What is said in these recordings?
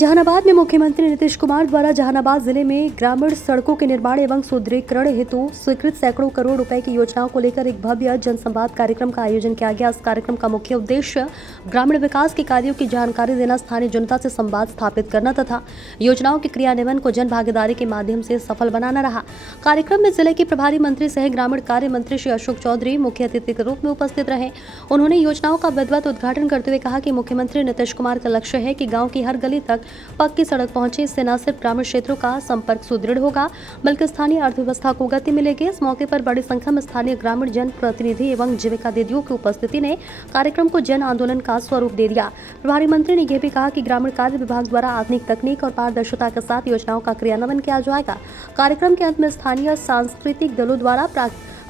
जहानाबाद में मुख्यमंत्री नीतीश कुमार द्वारा जहानाबाद जिले में ग्रामीण सड़कों के निर्माण एवं सुदृढ़ीकरण हेतु स्वीकृत सैकड़ों करोड़ रुपए की योजनाओं को लेकर एक भव्य जनसंवाद कार्यक्रम का आयोजन किया गया। इस कार्यक्रम का मुख्य उद्देश्य ग्रामीण विकास के कार्यों की जानकारी देना, स्थानीय जनता से संवाद स्थापित करना तथा योजनाओं के क्रियान्वयन को जन भागीदारी के माध्यम से सफल बनाना रहा। कार्यक्रम में जिले के प्रभारी मंत्री सह ग्रामीण कार्य मंत्री श्री अशोक चौधरी मुख्य अतिथि के रूप में उपस्थित रहे। उन्होंने योजनाओं का विधिवत उद्घाटन करते हुए कहा कि मुख्यमंत्री नीतीश कुमार का लक्ष्य है कि गाँव की हर गली तक पक्की सड़क पहुंचे। इससे न सिर्फ ग्रामीण क्षेत्रों का संपर्क सुदृढ़ होगा बल्कि स्थानीय अर्थव्यवस्था को गति मिलेगी। इस मौके पर बड़ी संख्या में स्थानीय ग्रामीण जन प्रतिनिधि एवं जीविका दीदियों की उपस्थिति ने कार्यक्रम को जन आंदोलन का स्वरूप दे दिया। प्रभारी मंत्री ने यह भी कहा कि ग्रामीण कार्य विभाग द्वारा आधुनिक तकनीक और पारदर्शिता के साथ योजनाओं का क्रियान्वयन किया जाएगा। कार्यक्रम के अंत में स्थानीय सांस्कृतिक दलों द्वारा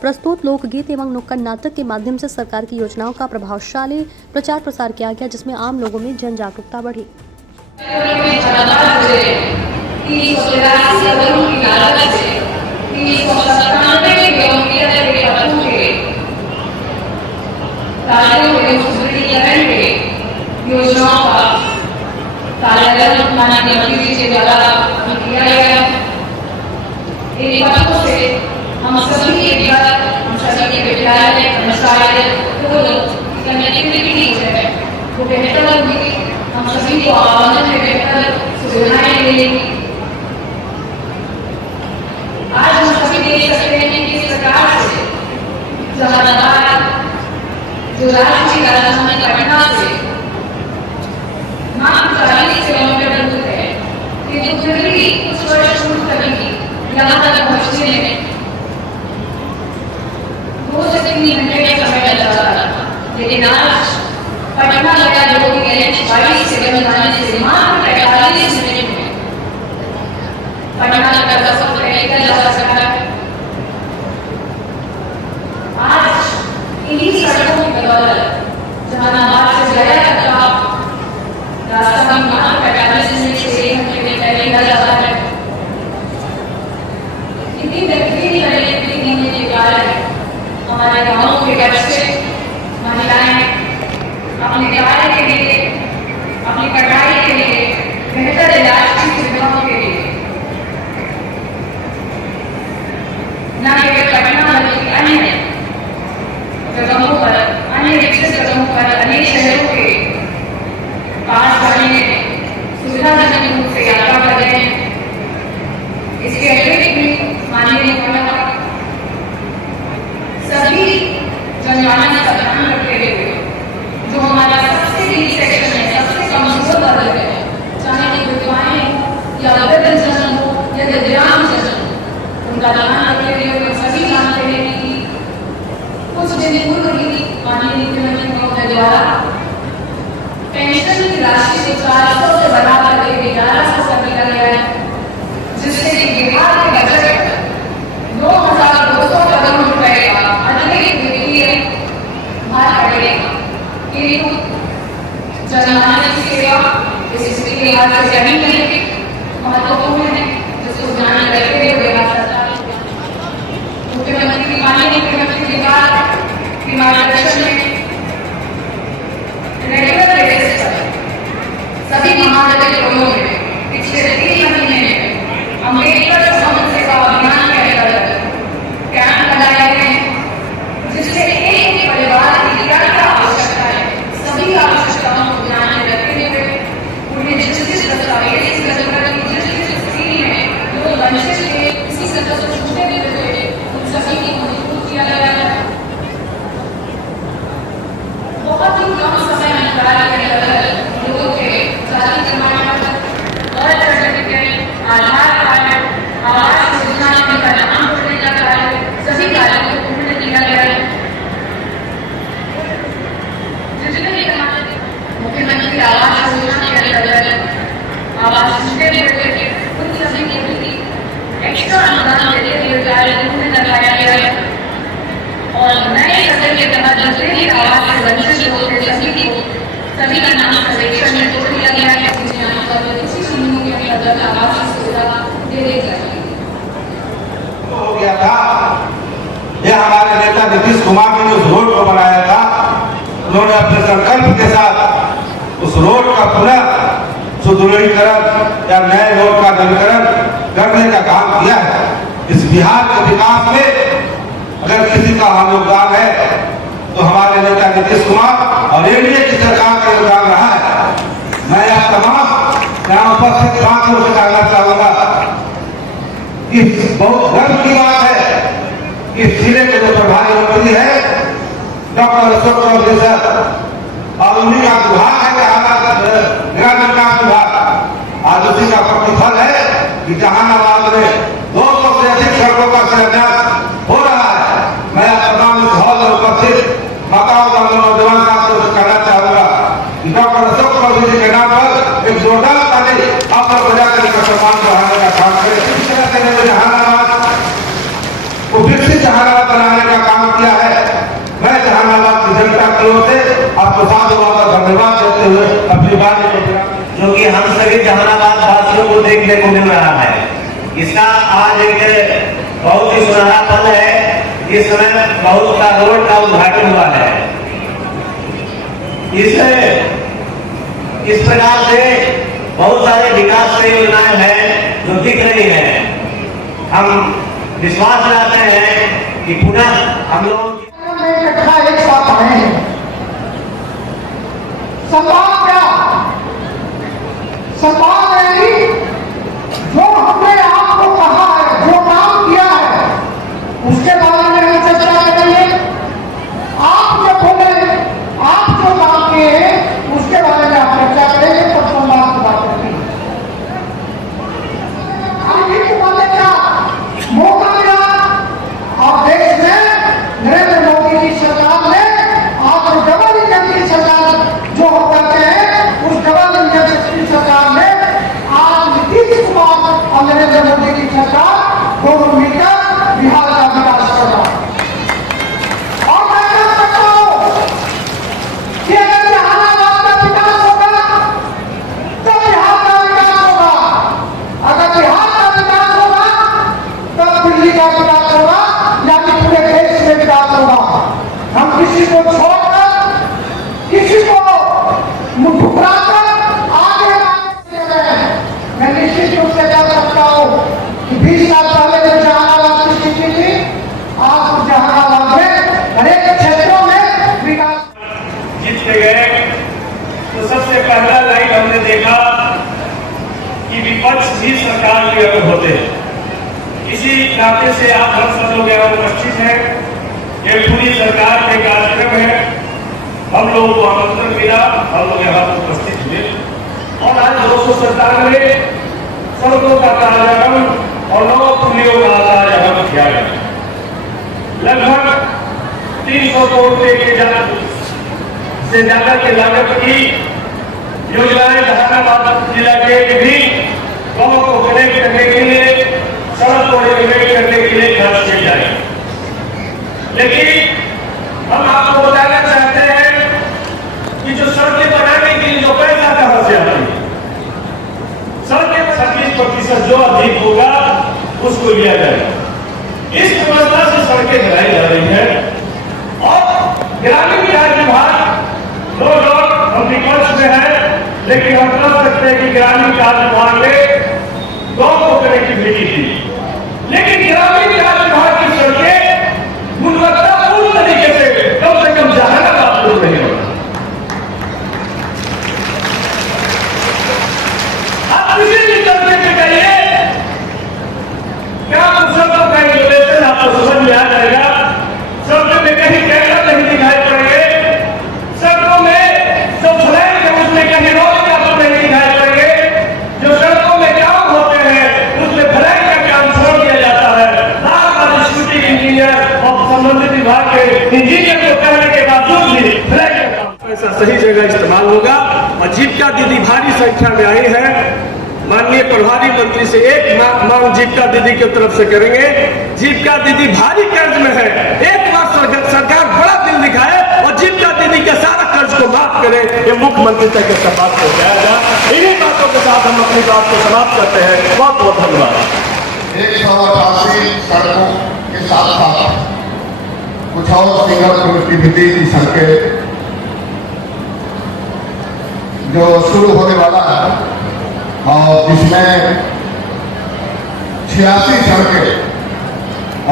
प्रस्तुत लोकगीत एवं नुक्कड़ नाटक के माध्यम से सरकार की योजनाओं का प्रभावशाली प्रचार प्रसार किया गया, जिसमें आम लोगों में जन जागरूकता बढ़ी। योजनाओं का कार्यान्वयन माननीय मंत्री जी द्वारा किया गया। इन बातों से हम सभी के विद्यालय कर्मचारी कनेक्टिविटी है वो बेहतर होगी। हम सभी को आवागमन में बेहतर सुविधाएं मिलेंगी। आज हम सभी देख सकते हैं कि इस प्रकार से जहानाबाद जो राज्य की राजधानी पटना से मात्र 40 किलोमीटर दूर है, कि जो दिल्ली कुछ वर्ष पूर्व कभी की यहाँ तक पहुँचने में 2 से 3 घंटे का समय लग रहा था, लेकिन आज पटना गया लोग 22 सेकंड जाने से मात्र 45 मिनट में पटना का सफर निकल जा सकता है। आज इन्हीं सड़कों की बदौलत जहानाबाद से गया तक का रास्ता भी मात्र 45 मिनट से 1 घंटे में तय किया जाता है। इतनी बेहतरीन कनेक्टिविटी होने के कारण हमारे गाँवों के बच्चे महिलाएं अपने कार्य के लिए, अपनी पढ़ाई के लिए, बेहतर इलाज की सुविधाओं के लिए न केवल पटना बल्कि अन्य जगहों पर, अन्य विकसित जगहों पर, अनेक शहरों के पास बढ़ने सुविधाजनक रूप से यात्रा कर रहे हैं। इसके अतिरिक्त भी माननीय सभी जनमानस का ध्यान रखते हुए जो हमारा सबसे वीक सेक्शन है, सबसे कमजोर वर्ग है, चाहे वो विधवाएं या वृद्धजन हो या दिव्यांगजन हो, उनका ध्यान रखते हुए सभी जानते हैं कि कुछ दिन पूर्व ही माननीय मुख्यमंत्री महोदय द्वारा पेंशन की राशि को 400 से बढ़ाकर 1100 कर दिया गया है, जिससे बिहार के बजट 2,200 करोड़ रुपए का अतिरिक्त वित्तीय भार पड़ेगा। जनमानस की सेवा इस लिहाज से कहीं नहीं महत्वपूर्ण है, जिसको ध्यान में रखते हुए मुख्यमंत्री माननीय मुख्यमंत्री के मार्गदर्शन में रेगुलर बेसिस पर सभी महानगरों में पिछले 3 महीने में अम्बेडकर भवन सेवा अभियान के अंतर्गत कैंप लगाए गए हैं, जिससे एक परिवार की क्या आवश्यकता है, सभी आवश्यकताओं को ध्यान में रखते हुए उन्हें जिस दस्तावेज की जरूरत की जिस स्थिति में जो वंचित थे किसी सदस्य को छूटे हुए थे, उन सभी को मजबूत किया गया है। बहुत ही कम समय अंतराल के अंदर लोगों के जाति प्रमाण पत्र, बर्थ सर्टिफिकेट, आधार कार्ड, आवास योजना में नाम जोड़ने का कार्य, सभी कार्यों को पूर्ण किया गया है। मुख्यमंत्री आवास योजना के अंतर्गत आवास छूटे हुए थे उन सभी को भी एक्स्ट्रा अनुदान देते हुए कार्य पूर्ण करवाया गया है और नए सत्र के तहत दूसरे ही आवास से वंचित होते सभी का नाम सर्वेक्षण में जोड़ दिया गया है, जिन्हें यहाँ पर इसी समूह के अंतर्गत आवास की सुविधा दे दी जाएगी। हो गया था यह हमारे नेता नीतीश कुमार ने जो रोड को बनाया था, उन्होंने अपने संकल्प के साथ उस रोड का पुनः सुदृढ़ीकरण या नए रोड का नवीकरण करने का काम किया है। इस बिहार के विकास में अगर किसी का योगदान है तो हमारे नेता नीतीश कुमार और एनडीए की सरकार का योगदान रहा है। मैं आप तमाम यहाँ उपस्थित साथियों से कहना चाहूंगा कि बहुत गर्व की बात है कि इस जिले के जो प्रभारी मंत्री है डॉक्टर अशोक चौधरी सर और उन्हीं का विभाग है ग्रामीण विकास विभाग, आज उसी का प्रतिफल है कि जहानाबाद में 200 से अधिक सड़कों का शिलान्यास हो रहा है। मैं तमाम इस हॉल में उपस्थित माताओं और नौजवान साथियों से कहना चाहूंगा कि डॉक्टर अशोक चौधरी जी के नाम पर एक जोरदार ताली आप लोग बजाकर इनका सम्मान बढ़ाने का काम करें। इस तरह से जहानाबाद को विकसित जहानाबाद बनाने का काम किया है। मैं जहानाबाद की जनता की ओर से आपको साधुवाद और धन्यवाद देते हुए अपनी बात जो कि हम सभी जहानाबाद वासियों को देखने को मिल रहा है, इसका आज एक बहुत ही सुनहरा पल है। इस समय बहुत सा रोड का उद्घाटन हुआ है। इस प्रकार से बहुत सारे विकास की योजनाएं हैं जो दिख रही हैं। हम विश्वास दिलाते हैं कि पुनः हम लोग इकट्ठा एक साथ आए हैं। संवाद क्या? संवाद है कि जो हमने आपको कहा है, जो काम किया है, उसके बारे में हम चर्चा करेंगे। आप जो बोले, आप जो काम किए हैं, उसके बारे में आप चर्चा करेंगे। तब संवाद की बात करेंगे। आगे को बोले क्या मौका मिला और देश में नरेंद्र मोदी की सरकार ने आज डबल इंजन की सरकार जो हम कहते हैं, उस डबल इंजन की सरकार ने आज नीतीश कुमार और नरेंद्र मोदी की सरकार दोनों मिलकर बिहार का विकास कर रहा है। और मैं कह सकता हूं कि अगर जहानाबाद का विकास होगा तो बिहार का विकास होगा, अगर बिहार का विकास होगा तब दिल्ली का विकास होगा, या कि पूरे देश में विकास होगा। हम किसी को छोड़कर, किसी को मुंह ठुकराकर आगे बढ़ते हैं। मैं निश्चित रूप से कह सकता हूं कि 20 साल पहले जो जहानाबाद की स्थिति थी, आज जहानाबाद में हरेक क्षेत्रों में विकास जीत के गए। तो सबसे पहला लाइन हमने देखा कि विपक्ष भी सरकार के अगर होते हैं। इसी नाते से आप हम सब लोग यहाँ उपस्थित हैं। ये पूरी सरकार के कार्यक्रम है। हम लोगों को आमंत्रण मिला, हम लोग यहाँ उपस्थित हुए और आज 297 सड़कों का कार्याक्रम और 9 पुलियों का कार्याक्रम किया गया। लगभग 300 करोड़ रुपए से ज्यादा की लागत की योजनाएं जहानाबाद जिला के भी गांवों को कनेक्ट करने के लिए, सड़क को रेगुलेट करने के लिए खर्च किए जाएंगे। लेकिन हम आपको बताना चाहते हैं कि जो सड़कें बनाने के लिए जो पैसा कहां से आता है, सड़कें 26% जो अधिक होगा उसको लिया जाएगा। इस व्यवस्था से सड़कें बनाई जा रही है। और ग्रामीण विकास विभाग लोग हम विपक्ष में है, लेकिन हम कह सकते हैं कि ग्रामीण विकास विभाग ने गांव को कनेक्टिविटी दी, लेकिन ग्रामीण विकास विभाग की सड़कें गुणवत्तापूर्ण तरीके से कम जहानाबाद हो रही है। आप किसी भी तरीके से करिए, क्या सड़कों का इंस्टॉलेशन आपको समझ में आ जाएगा। सड़कों में कहीं कैमरा नहीं दिखाई पड़ेंगे, सड़कों में जो फ्लैग है उसमें कहीं रोड आपको नहीं दिखाई पड़ेंगे। जो सड़कों में काम होते हैं उसमें फ्लैग का काम छोड़ दिया जाता है। इंजीनियर और संबंधित विभाग के इंजीनियर को कहने के बावजूद भी फ्लैग का काम पैसा सही जगह इस्तेमाल होगा। और जीविका दीदी भारी संख्या में आई है। माननीय प्रभारी मंत्री से एक मांग जीविका दीदी की तरफ से करेंगे। जीविका दीदी भारी कर्ज में है, एक बार सरकार बड़ा दिल दिखाए और जीविका दीदी के सारा कर्ज को माफ करे। ये मुख्यमंत्री तक के बात को किया जाए। इन्हीं बातों के साथ हम अपनी बात को समाप्त करते हैं। बहुत बहुत धन्यवाद। 188 सड़कों के साथ साथ कुछ और सिंगल कनेक्टिविटी की सड़कें जो शुरू होने वाला है और इसमें 86 सड़कें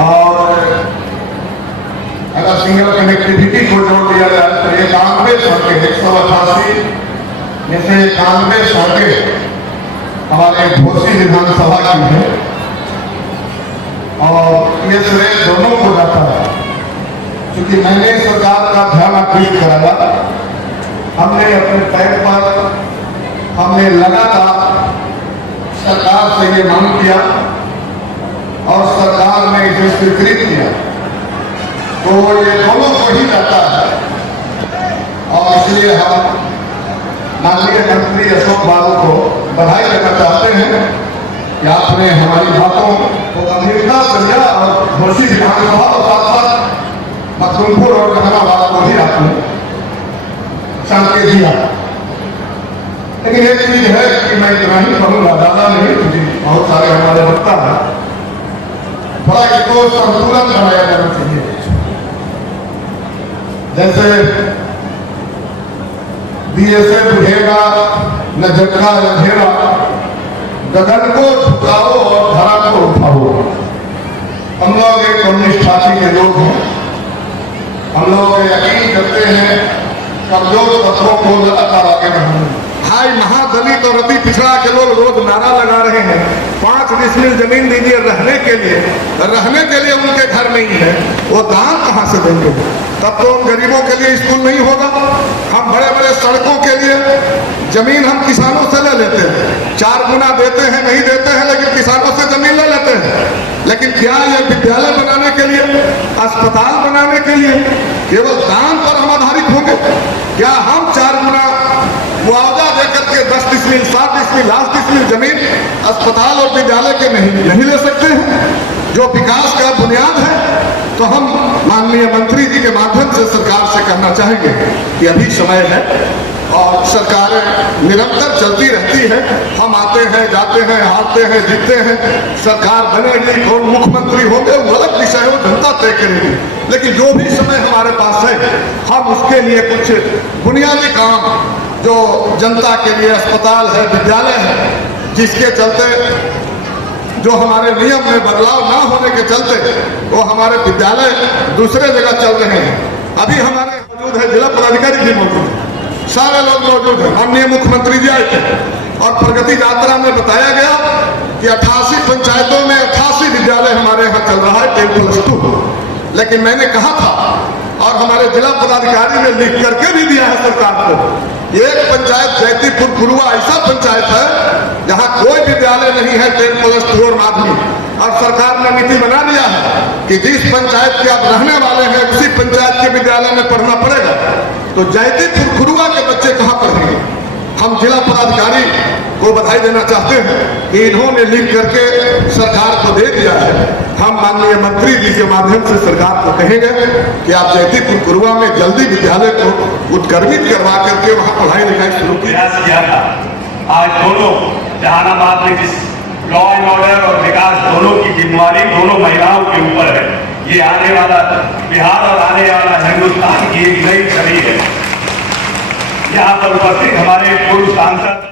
और अगर सिंगल कनेक्टिविटी को जोड़ दिया जाए तो 91 सड़कें 188 में से 91 सड़कें हमारे घोसी विधानसभा की है और ये श्रेय दोनों को जाता है। क्योंकि मैंने सरकार का ध्यान आकृष्ट कराया, हमने अपने पैर पर हमने लगातार सरकार से ये मांग किया और सरकार ने इसे स्वीकृत किया, तो ये दोनों को ही जाता है। और इसलिए हम माननीय मंत्री अशोक बाबू को बधाई देना चाहते हैं कि आपने हमारी बातों को गंभीरता से लिया और घोसी विधानसभा और साथ साथ मखदूमपुर और जहानाबाद को भी आपने संकेत दिया। लेकिन एक चीज है कि मैं इतना ही कहूँगा, ज्यादा नहीं, क्योंकि बहुत सारे हमारे वक्ता हैं, थोड़ा इसको संतुलन बनाया जाना चाहिए। जैसे बीएसए बुझेगा न झटका अंधेरा, गगन को झुकाओ और धरा को उठाओ। हम लोग एक कम्युनिस्ट पार्टी के लोग हैं, हम लोग यकीन करते हैं कमजोर तत्वों को लगातार आगे बढ़ाने। हाई महादलित और अति पिछड़ा के लोग रोज नारा लगा रहे हैं 5 डिसमिल जमीन दीजिए रहने के लिए उनके घर नहीं है, वो दान कहां से देंगे? तब तो उन गरीबों के लिए स्कूल नहीं होगा। हम बड़े बड़े सड़कों के लिए जमीन हम किसानों से ले लेते हैं, 4 गुना देते हैं, नहीं देते हैं, लेकिन किसानों से जमीन ले लेते हैं। लेकिन क्या ये विद्यालय बनाने के लिए, अस्पताल बनाने के लिए केवल दान पर हम आधारित होंगे? क्या हम 4 गुना मुआवजा देकर के 10 डिसमिल 7 डिसमिल 8 डिसमिल जमीन अस्पताल और विद्यालय के नहीं ले सकते हैं, जो विकास का बुनियाद है? तो हम माननीय मंत्री जी के माध्यम से सरकार से कहना चाहेंगे कि अभी समय है और सरकारें निरंतर चलती रहती है। हम आते हैं, जाते हैं, हारते हैं, जीतते हैं, सरकार बनेगी, कौन मुख्यमंत्री होंगे वो अलग विषय हो, जनता तय करेगी। लेकिन जो भी समय हमारे पास है, हम उसके लिए कुछ बुनियादी काम, जो जनता के लिए अस्पताल है, विद्यालय है, जिसके चलते जो हमारे नियम में बदलाव ना होने के चलते वो हमारे विद्यालय दूसरे जगह चल रहे हैं। अभी हमारे मौजूद है, जिला पदाधिकारी जी मौजूद है, सारे लोग मौजूद हैं, माननीय मुख्यमंत्री जी आए थे और प्रगति यात्रा में बताया गया कि 88 पंचायतों में 88 विद्यालय हमारे यहाँ चल रहा है 10+2। लेकिन मैंने कहा था और हमारे जिला पदाधिकारी ने लिख करके भी दिया है सरकार को, एक पंचायत जैतीपुर कुरुआ ऐसा पंचायत है जहां कोई विद्यालय नहीं है 10+2 और माध्यमिक, और सरकार ने नीति बना लिया है कि जिस पंचायत के आप रहने वाले हैं उसी पंचायत के विद्यालय में पढ़ना पड़ेगा। तो जैतीपुर कुरुआ के बच्चे कहां पढ़ेंगे? हम जिला पदाधिकारी को बधाई देना चाहते हैं कि इन्होंने लिख करके सरकार को दे दिया है। हम माननीय मंत्री जी के माध्यम से सरकार को कहेंगे कि आप जैतीपुर कुरुआ में जल्दी विद्यालय को उत्क्रमित करवा करके वहां पढ़ाई लिखाई शुरू प्रयास किया था। आज दोनों जहानाबाद में जिस लॉ एंड ऑर्डर और विकास दोनों की जिम्मेवारी दोनों महिलाओं के ऊपर है, ये आने वाला बिहार और आने वाला हिंदुस्तान की एक नई छवि है। यहाँ पर उपस्थित हमारे पूर्व सांसद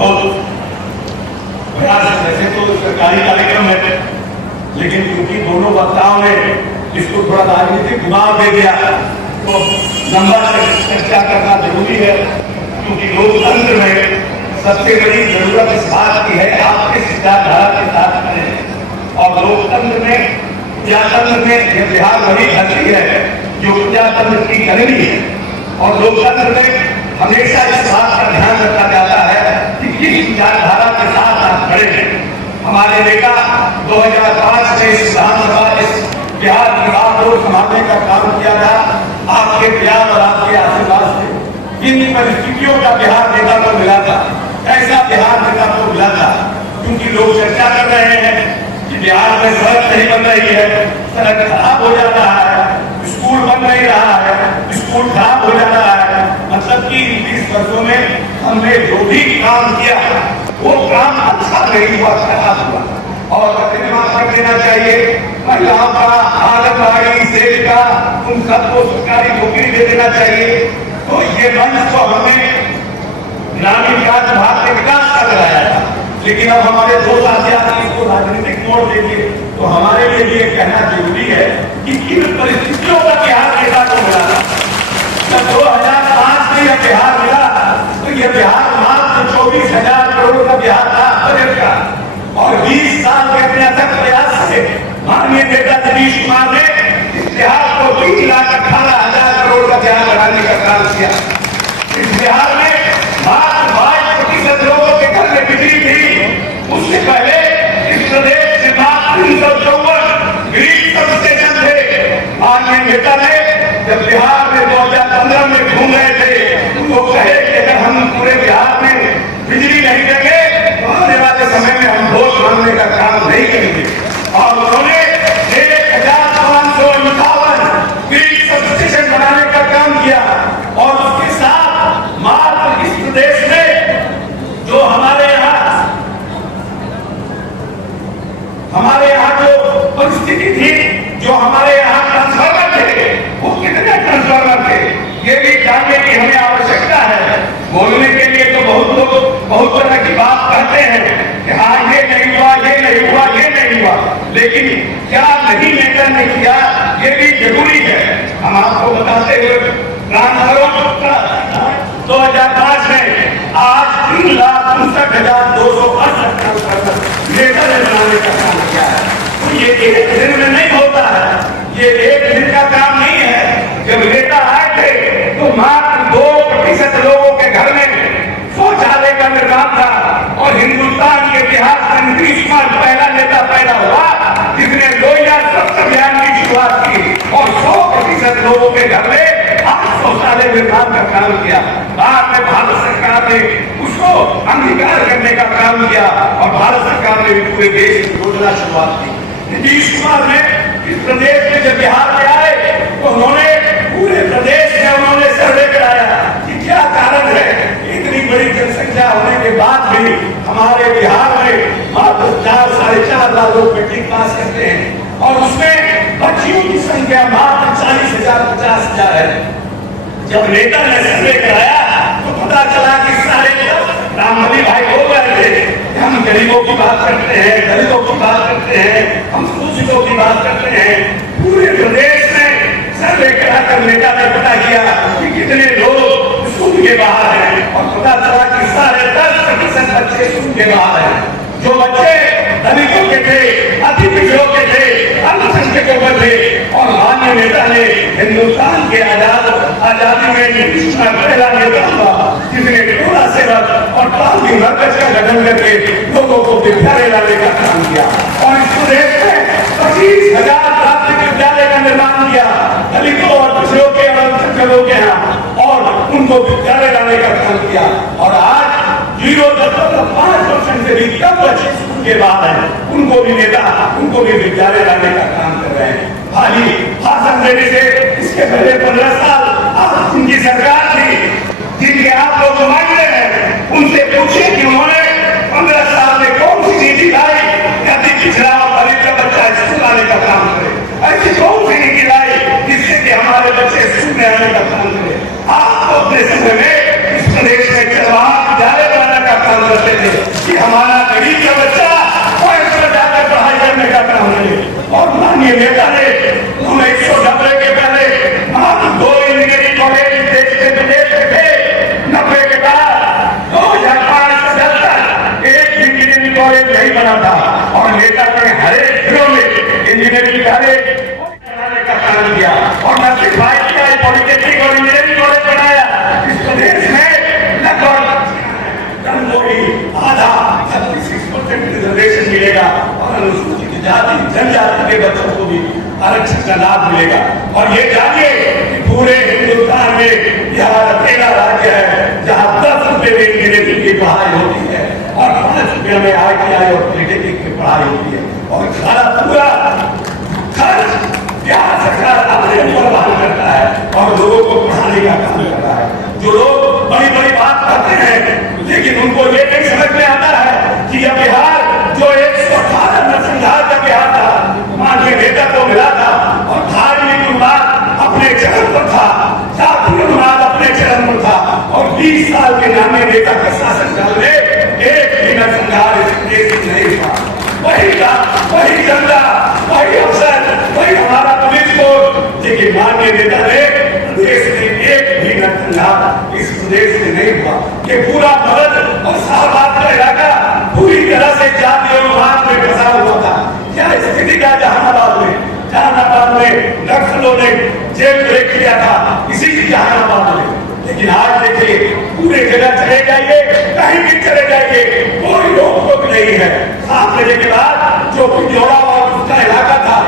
और वैसे तो सरकारी कार्यक्रम है, लेकिन क्योंकि दोनों वक्ताओं ने इसको थोड़ा राजनीतिक घुमाव दे दिया तो लंबा चर्चा करना जरूरी है। क्योंकि लोकतंत्र में सबसे बड़ी जरूरत इस बात की है आप किस विचारधारा के साथ करें। और लोकतंत्र में, प्रजातंत्र में यह बिहार वही धरती है जो प्रजातंत्र की जननी है। और लोकतंत्र में हमेशा इस बात का ध्यान रखा जाता है कि किस विचारधारा के साथ आप खड़े हैं। हमारे नेता 2005 में इस विधानसभा इस बिहार विभाग को संभालने का काम किया था। आपके प्यार और आपके आशीर्वाद से इन परिस्थितियों का बिहार नेता को मिला था, ऐसा बिहार नेता को मिला था। क्योंकि लोग चर्चा कर रहे हैं कि बिहार में सड़क नहीं बन रही है, सड़क खराब हो जा रहा है, स्कूल बन नहीं रहा है, स्कूल खराब हो जा रहा है। मतलब कि 20 वर्षों में हमने जो भी काम किया वो काम अच्छा नहीं हुआ, खराब हुआ। और धन्यवाद कर देना चाहिए महिलाओं का, आंगनबाड़ी सेविका, उन सबको सरकारी नौकरी दे देना चाहिए। तो ये मंच को हमने ग्रामीण विकास विभाग के विकास रास्ता कराया था। लेकिन अब हमारे दो साथी आदमी को राजनीतिक मोड़ देंगे तो हमारे लिए ये कहना जरूरी है कि किन परिस्थितियों का बिहार नेता को मिला था। जब 2005 में यह बिहार मिला तो यह बिहार मात्र 24,000 करोड़ का बिहार था बजट का, और 20 साल के अपने अथक प्रयास से माननीय नेता नीतीश कुमार ने इस बिहार को 3,18,000 करोड़ का बिहार बनाने का काम किया। इस बिहार में मात्र 22% लोगों के घर में बिजली थी। उससे पहले इस प्रदेश में मात्र 354 ग्रीन सब स्टेशन थे। माननीय नेता ने जब बिहार में 2015 में घूम रहे थे उनको कहे कि अगर हम पूरे बिहार में बिजली नहीं देंगे तो आने वाले समय में हम वोट मांगने का काम नहीं करेंगे। और उन्होंने 1,558 ग्रीन सब स्टेशन बनाने का काम किया। और उसके साथ मात्र इस प्रदेश में जो हमारे यहाँ जो परिस्थिति थी, जो हमारे यहाँ ट्रांसफार्मर थे, वो कितने ट्रांसफार्मर थे ये भी जानने की हमें आवश्यकता है। बोलने के लिए तो बहुत लोग बहुत तरह की बात कहते हैं कि हाँ ये नहीं हुआ, ये नहीं हुआ, ये नहीं हुआ, लेकिन क्या नहीं नेता ने किया ये भी जरूरी है। हम आपको बताते हुए ट्रांसफार्मर 2005 में आज 3,59,268 ट्रांसफार्मर नेता ने बनाने का काम किया है। तो ये एक दिन में नहीं होता है, ये एक दिन का काम नहीं है। जब नेता आए थे तो मात्र 2% लोगों के घर में शौचालय का निर्माण था, और हिंदुस्तान के इतिहास में नीतीश कुमार पहला नेता पैदा हुआ जिसने 2070 अभियान की शुरुआत की और 100% लोगों के घर में शौचालय निर्माण का काम किया। बाद में भारत सरकार ने उसको अंगीकार करने का काम किया और भारत सरकार ने पूरे देश में योजना शुरुआत की। नीतीश कुमार ने इस प्रदेश में जब बिहार में आए तो उन्होंने पूरे प्रदेश में उन्होंने सर्वे कराया कि क्या कारण है इतनी बड़ी जनसंख्या होने के बाद भी हमारे बिहार में मात्र 4-4.5 लाख लोग मैट्रिक पास करते हैं, और उसमें बच्चियों की संख्या मात्र 40,000-50,000 है। जब नेता ने सर्वे कराया तो पता चला कि सारे रामबली भाई बोल रहे थे हम गरीबों की बात करते हैं, दलितों की बात करते हैं, हम शोषितों की बात करते हैं। पूरे प्रदेश में सर्वे कराकर नेता ने पता किया कि कितने लोग स्कूल के बाहर हैं, और पता चला कि 10.5% बच्चे स्कूल के बाहर हैं। जो बच्चे दलितों के थे, अति पिछड़ों के थे, अल्पसंख्यकों के थे, और माननीय नेता ने हिंदुस्तान के आजादी में नीतीश कुमार पहला नेता हुआ जिसने टोला सेवक और पार्टी मरकज का गठन करके लोगों को विद्यालय लाने का काम किया, और इस प्रदेश में 25,000 प्राथमिक विद्यालय का निर्माण किया दलितों और पिछड़ों के और अल्पसंख्यकों के यहाँ, और उनको विद्यालय लाने का काम किया। और आज 0.5% से भी कम बच्चे स्कूल के बाद हैं, उनको भी नेता उनको भी विद्यालय लाने का काम कर रहे हैं। खाली भाषण देने से इसके पहले 15 साल आप उनकी सरकार थी जिनके आप लोग नुमाइंदे हैं, उनसे पूछिए कि उन्होंने 15 साल में कौन सी नीति लाई अति पिछड़ा और दलित का बच्चा स्कूल आने का काम करे। ऐसी कौन सी नीति लाई जिससे कि हमारे बच्चे स्कूल में आने का काम करे। आप तो अपने समय में इस प्रदेश में चरवाहा विद्यालय बनाने का काम करते थे कि हमारा गरीब का बच्चा पॉइंट पर जाकर पढ़ाई करने का काम करे, और माननीय नेता ने 1990 के पहले मात्र 2 इंजीनियरिंग कॉलेज देश के प्रदेश में थे। 90 के बाद 2005 से 10 तक एक इंजीनियरिंग कॉलेज नहीं बना था, और नेता ने हर एक जिलों में इंजीनियरिंग कॉलेज बनाने का काम किया, और न सिर्फ ITI पॉलिटेक्निक और इंजीनियरिंग कॉलेज बनाया। इस प्रदेश में लगभग आधा 36% रिजर्वेशन मिलेगा, और अनुसूचित जाति जनजाति के बच्चों को भी आरक्षण का लाभ मिलेगा। और ये जानिए कि पूरे हिंदुस्तान में यह अकेला राज्य है जहां 10 रुपए में इंजीनियरिंग की पढ़ाई होती है, और 5 रुपये में ITI और पॉलिटेक्निक की पढ़ाई होती है, और सारा पूरा खर्च बिहार सरकार अपने ऊपर वहन करता है और लोगों को पढ़ाने का काम करता है। जो लोग बड़ी बड़ी बात करते हैं लेकिन उनको ये नहीं समझ में आता है कि यह बिहार जो 118 नरसंहार का बिहार था, माननीय नेता को मिला था, और धार्मिक उन्माद अपने चरम पर था, जातीय उन्माद अपने चरम पर था, और 20 साल के नामे नेता के शासन काल में एक नरसंहार इस देश में नहीं हुआ। वही जनता, वही अफसर, वही हमारा पुलिस फोर्स, लेकिन माननीय नेता ने प्रदेश में एक भी नरसंहार इस प्रदेश में नहीं हुआ। ये पूरा मगध और शाहबाद का इलाका पूरी तरह से जाति और वाद में फंसा हुआ था। क्या स्थिति था जहानाबाद में नक्सलों ने जेल ब्रेक किया था इसी जहानाबाद में। लेकिन आज देखिए पूरे जगह चले जाइए, कहीं भी चले जाइए, कोई रोक टोक नहीं है। 7 बजे के बाद जो पिंजौरा और उसका इलाका था,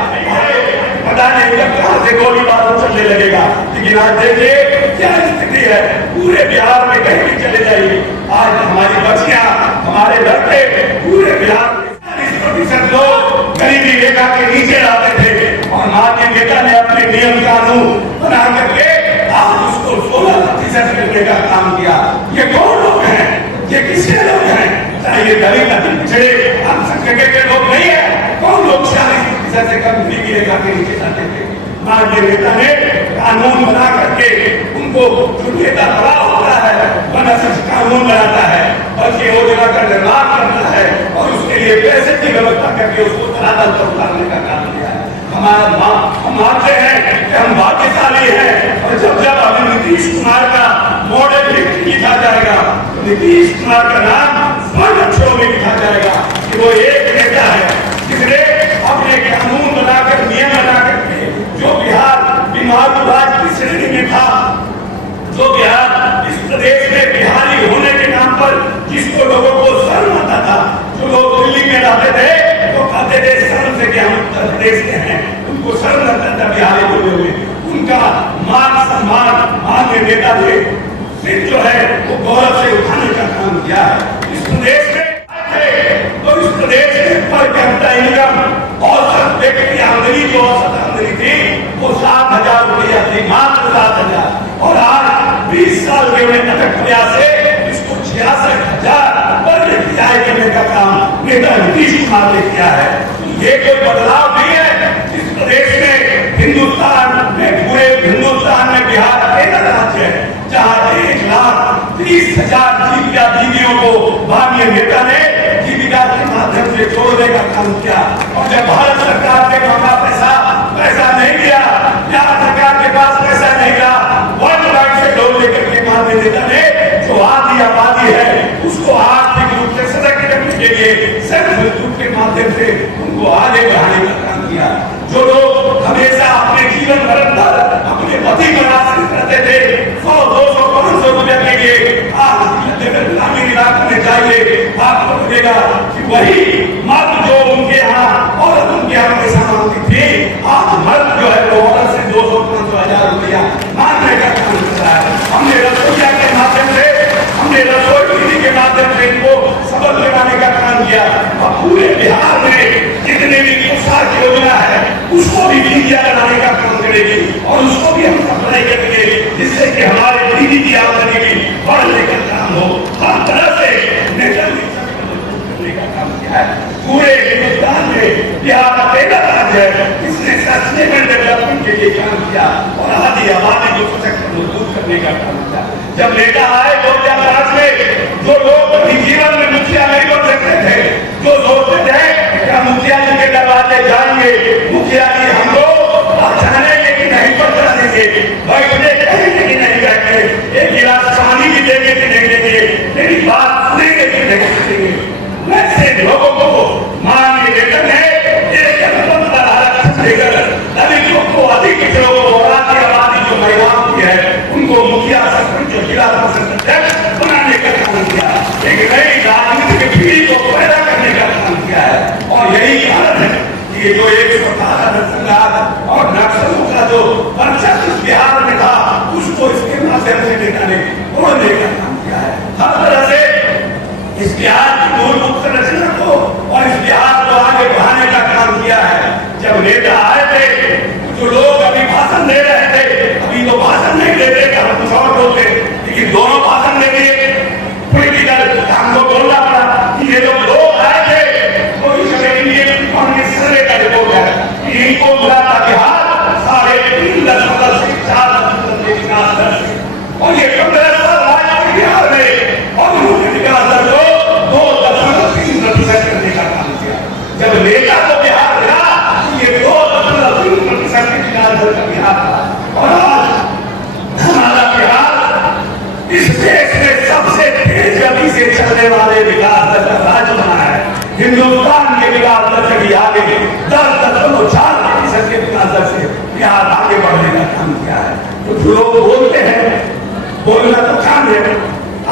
पता नहीं कब कहां से गोलीबार चलने लगेगा। लेकिन आज देखिए क्या स्थिति है, पूरे बिहार में कहीं भी चले जाइए। आज हमारी बच्चियां, हमारे लड़के पूरे बिहार में 40% लोग गरीबी रेखा के नीचे रहते थे और माननीय नेता ने अपने नियम कानून बना करके आज उसको 16% करने का काम किया। ये कौन लोग हैं, ये किसके लोग हैं? चाहे ये दलित अति पिछड़े अल्पसंख्यक के लोग नहीं है। कौन लोग 40% से कम गरीबी रेखा के नीचे जाते थे? माननीय नेता ने कानून बना करके उनको, जो नेता बड़ा होता है वह सिर्फ कानून बनाता है, बल्कि योजना का निर्माण करता है और उसके लिए पैसे की व्यवस्था करके उसको धरातल पर उतारने का काम किया है। हम मानते हैं कि हम भाग्यशाली हैं और जब अभी नीतीश कुमार का मॉडल लिखा जाएगा तो नीतीश कुमार का नाम स्वर्ण अक्षरों में लिखा जाएगा कि वो एक नेता है जिसने अपने कानून बनाकर, नियम बनाकर के जो बिहार बीमार राज्य की श्रेणी में था, जो बिहार इस प्रदेश में बिहारी होने के नाम पर जिसको लोगों को शर्म आता था, जो लोग दिल्ली में रहते थे तो कहते थे शर्म से कि हम उत्तर प्रदेश के हैं, उनको शर्म लगता था बिहारी बोले हुए। उनका मान सम्मान माननीय नेता थे फिर जो है वो गौरव से उठाने का काम किया है। इस प्रदेश में तो इस प्रदेश में पर कैपिटा इनकम औसत व्यक्ति आमदनी, जो औसत आमदनी थी वो 7,000 रुपया थी, मात्र 7,000। और आज 20 साल के अटक प्रयास से इसको 66,000 पर व्यक्ति आय करने का काम नेता नीतीश कुमार ने किया है। ये कोई बदलाव नहीं है। इस प्रदेश में हिंदुस्तान में, पूरे हिंदुस्तान में बिहार अकेला राज्य है जहाँ 1,30,000 जीविका दीदियों को माननीय नेता ने जीविका के माध्यम से जोड़ने का काम किया। और जब भारत सरकार के पास पैसा नहीं दिया, बिहार सरकार के पास पैसा नहीं था, वर्ल्ड बैंक से लोन लेकर के माननीय नेता ने जो आधी आबादी है उसको आर्थिक रूप से सशक्त करने के लिए सेल्फ हेल्प ग्रुप के माध्यम से उनको आगे बढ़ाने का काम किया। जो लोग हमेशा अपने जीवन भर अपने पति पर आश्रित रहते थे, 100, 200, 500 रुपए के लिए आज ग्रामीण इलाकों में जाइए, आपको लगेगा कि वही मर्द जो उनके यहाँ औरत उनके यहाँ पैसा मांगती थी, आज मर्द जो है वो औरत से 200, 500 हजार रुपया मांगने का काम कर रहा है। हमने रसोईया के माध्यम से, हमने रसोई दीदी के माध्यम से इनको सबल लगाने का काम किया। और पूरे बिहार में जितने भी पोशाक योजना है उसको भी दीदिया बनाने का काम करेगी और उसको भी हम सप्लाई करेंगे, जिससे कि हमारे दीदी की आमदनी की बढ़ने का काम हो। हर तरह से नेता करने का काम किया है। पूरे हिंदुस्तान में बिहार अकेला राज्य है इसने सस्टेनेबल डेवलपमेंट के लिए काम किया और आधी आबादी को सशक्त मजबूत करने का काम किया। जब नेता आए 2005 में, जो लोग अपनी जीवन में मुखिया नहीं बन सकते थे, जो सोचते थे क्या मुखिया जी के दरवाजे जाएंगे, मुखिया जी हमको जानेंगे कि नहीं पहुंचा देंगे, बैठने कहेंगे कि नहीं बैठे, एक गिलास पानी भी देंगे कि नहीं देंगे, मेरी बात सुनेंगे कि नहीं सुनेंगे, वैसे लोगों को माननीय नेता ने एक अनुबंध आरक्षण देकर दलितों को, अधिक पिछड़ों को और आधी आबादी जो महिलाओं की है उनको मुखिया सरपंच और जिला परिषद अध्यक्ष बनाने का काम किया। एक नई राजनीतिक पीढ़ी को पैदा करने का काम किया है और यही कारण है कि ये जो 118 नक्सलवाद और नक्सलों का जो वर्चस्व बिहार में था उसको इसके माध्यम से नेता ने तोड़ने का काम किया है। हर तरह से इस बिहार की मूलभूत संरचना को और इस बिहार को आगे बढ़ाने का काम किया है। जब नेता आए थे जो लोग अभी भाषण दे रहे थे, अभी तो भाषण नहीं देते थे, हम कुछ और बोलते, लेकिन दोनों भाषण दे दिए। पॉलिटिकल हमको बोलना पड़ा कि ये लोग आए थे तो इंडियन कांग्रेस सर्वे का रिपोर्ट है कि इनको मिला था बिहार 3.5 से 4 विकास दर और ये 15 साल आए बिहार में और उन्होंने विकास दर को 2.5 चलने वाले विकास दर का राज्य बना है। हिंदुस्तान के विकास दर से भी आगे 10.4% के विकास दर से बिहार आगे बढ़ने का काम किया है। तो जो लोग बोलते हैं, बोलना तो काम है,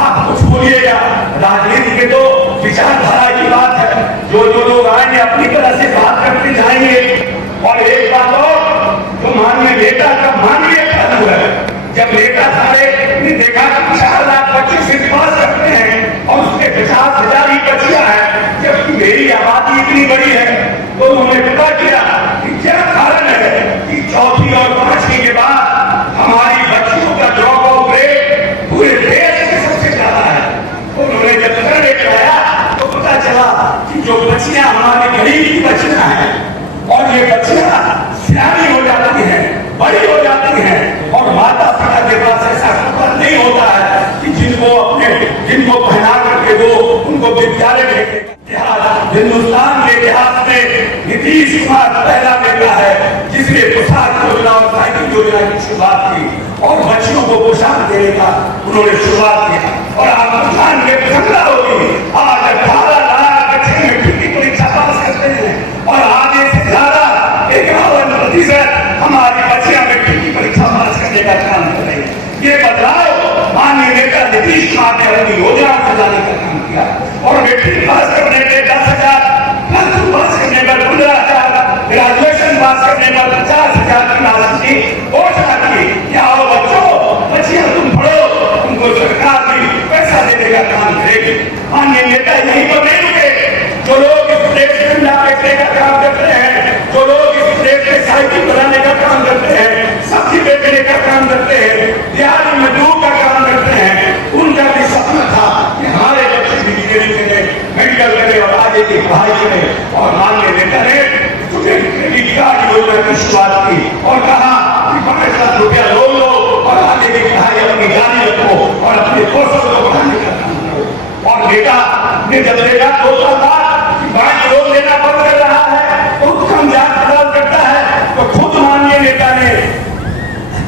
आप कुछ बोलिएगा, राजनीति के तो विचारधारा की बात है। जो लोग आएंगे अपनी तरह से बात करते जाएंगे। और एक बात और, जो माननीय नेता का मानवीय पहलू है, जब नेता सारे ने देखा कि 4 लाख बच्चे सिर्फ पास करते हैं और उसके 50,000 ही बच्चियां हैं, जबकि मेरी आबादी इतनी बड़ी है, तो उन्होंने पता किया कि क्या कारण है कि 4वीं और 5वीं के बाद हमारी बच्चियों का ड्रॉप आउट रेट पूरे देश में सबसे ज्यादा है। उन्होंने जब सर्वे कराया तो पता चला कि जो बच्चियां हमारे गरीब की बच्चियां हैं और ये बच्चियां सियानी हो जाती हैं, बड़ी हो जाती हैं और माता पिता के पास ऐसा कपड़ा नहीं होता है कि जिनको पहना करके वो उनको विद्यालय भेजे। हिंदुस्तान के इतिहास में नीतीश कुमार पहला नेता है जिसने पोशाक योजना और साइकिल योजना की शुरुआत की और बच्चियों को पोशाक देने का उन्होंने शुरुआत किया। और आप हिंदुस्तान के प्रसन्नता होगी, आज 18 लाख बच्चे मैट्रिक की परीक्षा पास करते हैं और आगे से ज्यादा 51% हमारी बच्चियां मैट्रिक की परीक्षा पास करने का काम कर रही है। ये बदलाव माननीय नेता नीतीश कुमार ने अपनी योजना से लाने का काम किया और मैट्रिक पास करने पे 10,000, प्लस 2 पास करने पर 15,000, ग्रेजुएशन पास करने पर 50,000 की राशि की घोषणा की। क्या हो बच्चों, बच्चियां तुम पढ़ो, तुमको सरकार भी पैसा देने का काम करेगी। माननीय नेता यहीं पर नहीं रुके, जो लोग इस देश में मिला बेचने का काम करते हैं, जो लोग इस देश में साइकिल बनाने का काम करते हैं, सब्जी बेचने का काम करते हैं, दिहाड़ी मजदूर का काम करते हैं, उनका भी सपना था कि हमारे बच्चे इंजीनियरिंग करें, मेडिकल करें और आगे की पढ़ाई करें। और माननीय नेता ने स्टूडेंट क्रेडिट कार्ड योजना की शुरुआत की और कहा कि 5 लाख रुपया लोन लो और आगे की पढ़ाई अपनी जारी रखो और अपने कौशल को बढ़ाने का काम करो। और नेता ने जब देखा 2 साल बाद कि बैंक लोन लेना बंद कर रहा है, बहुत कम ब्याज प्रदान करता है, तो खुद माननीय नेता ने